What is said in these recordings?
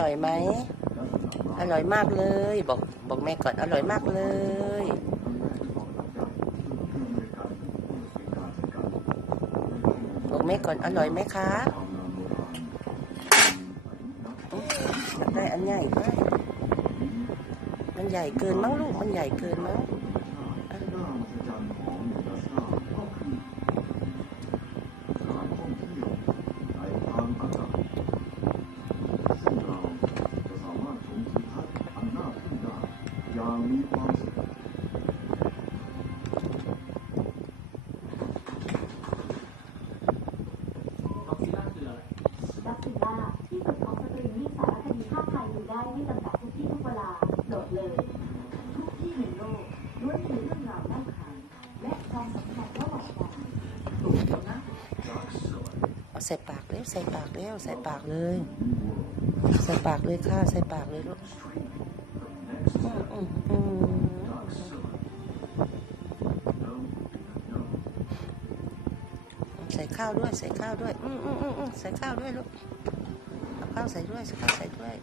ร่อยไหม อร่อยมากเลย บอกบอกแม่ก่อน อร่อยมากเลย บอกแม่ก่อน อร่อยไหมคะได้อันใหญ่ไหมมันใหญ่เกินมั้งลูก มันใหญ่เกินมั้ง ด็อกซิล่าคืออะไรดักซิล่าที่สุดของสตรีมมิ่งสารคดีภาคไทยดูได้ไม่จำกัดทุกที่ทุกเวลาโหลดเลย ทุกที่ในโลกล้วนมีเรื่องราวเล่าขานและความสัมพันธ์ระหว่างกันถูกต้องนะเอาใส่ปากเร็วใส่ปากเร็วใส่ปากเลย ใส่ปากเลยค่ะ ใส่ปากเลยลูก ใส่ข้าวด้วย ใส่ข้าวด้วยอืมอืมอืมอืมใส่ข้าวด้วยลูกเอาข้าวใส่ด้วยใส่ข้าวใส่ด้วย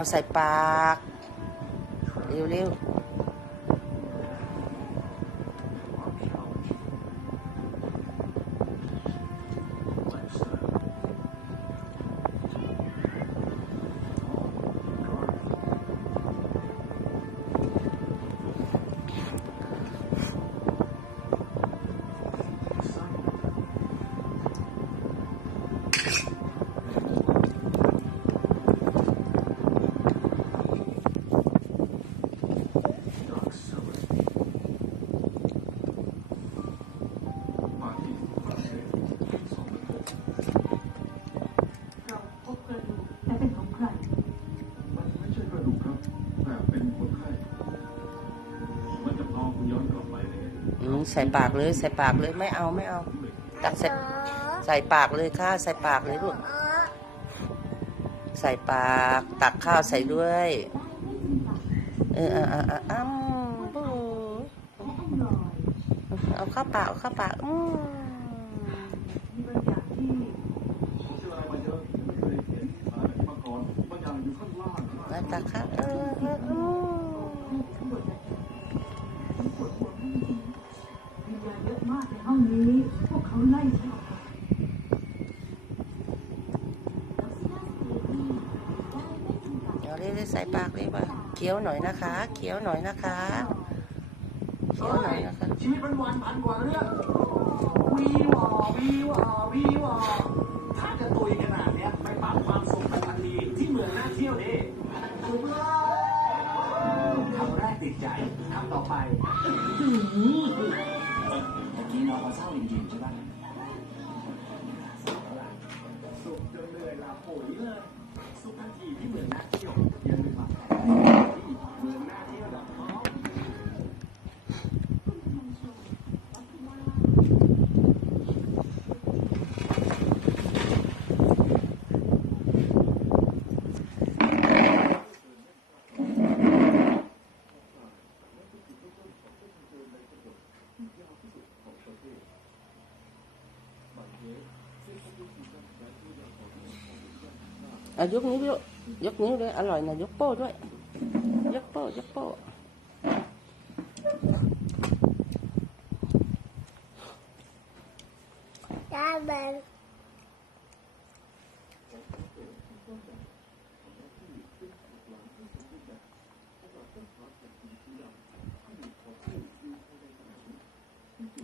เอาใส่ปาก เร็วเใส่ปากเลย ใส่ปากเลยไม่เอาไม่เอา ตักใส่ใส่ปากเลยค่ะ ใส่ปากเลยลูกอ๋อใส่ปากตักข้าวใส่ด้วยได้ไม่จำกัดเอออะอะอะอ้ำปูและแอนดรอยเอาเข้าปากเอาเข้าปากอืมมีบางอย่างที่ผมเชื่อ ปากเลยว่าเคี้ยวหน่อยนะคะเคี้ยวหน่อยนะคะเคี้ยวหน่อยนะคะชีวิตมันวันพันกว่าเรื่องวีวอวีวอวีวอถ้าจะตุยขนาดเนี้ยไปปรับความสุขไปทันทีที่เมืองน่าเที่ยวดิถูกเลยคำแรกติดใจคำต่อไปเมื่อกี้เรามาเศร้าจริงๆใช่ไหมสุขจนเหนื่อยลาปุ๋ยเลยสุขทันทีที่เมืองน่าเที่ยวอย่าลืมมาแผนที่เมืองน่าเที่ยวดอทคอม เอายกนิ้วด้วยยกนิ้วด้วยอร่อยนะยกโป้ด้วยยกโป้ยกโป้ตาเบิร์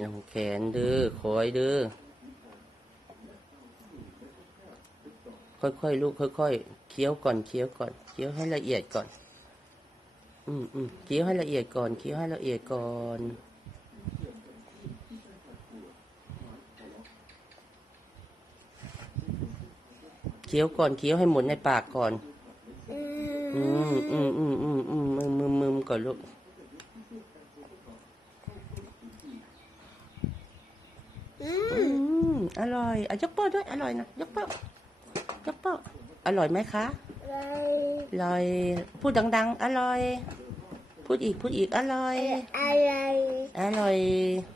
ยังแขนดื้อคอยดื้อ ค่อยๆลูกค่อยๆเคี้ยวก่อนเคี้ยวก่อนเคี้ยวให้ละเอียดก่อน อืมอืมเคี้ยวให้ละเอียดก่อนเคี้ยวให้ละเอียดก่อนเคี้ยวก่อนเคี้ยวให้หมดในปากก่อน อือืมมอืมอืมอืมอืมมึมมึมมึมก่อนลูกอือืมมอร่อยอะยกโป้ด้วยอร่อยนะยกโป้ ยกโป้อร่อยไหมคะเลยอร่อย พูดดัง ๆ อร่อย พูดอีก พูดอีก อร่อยอะไรอร่อยอ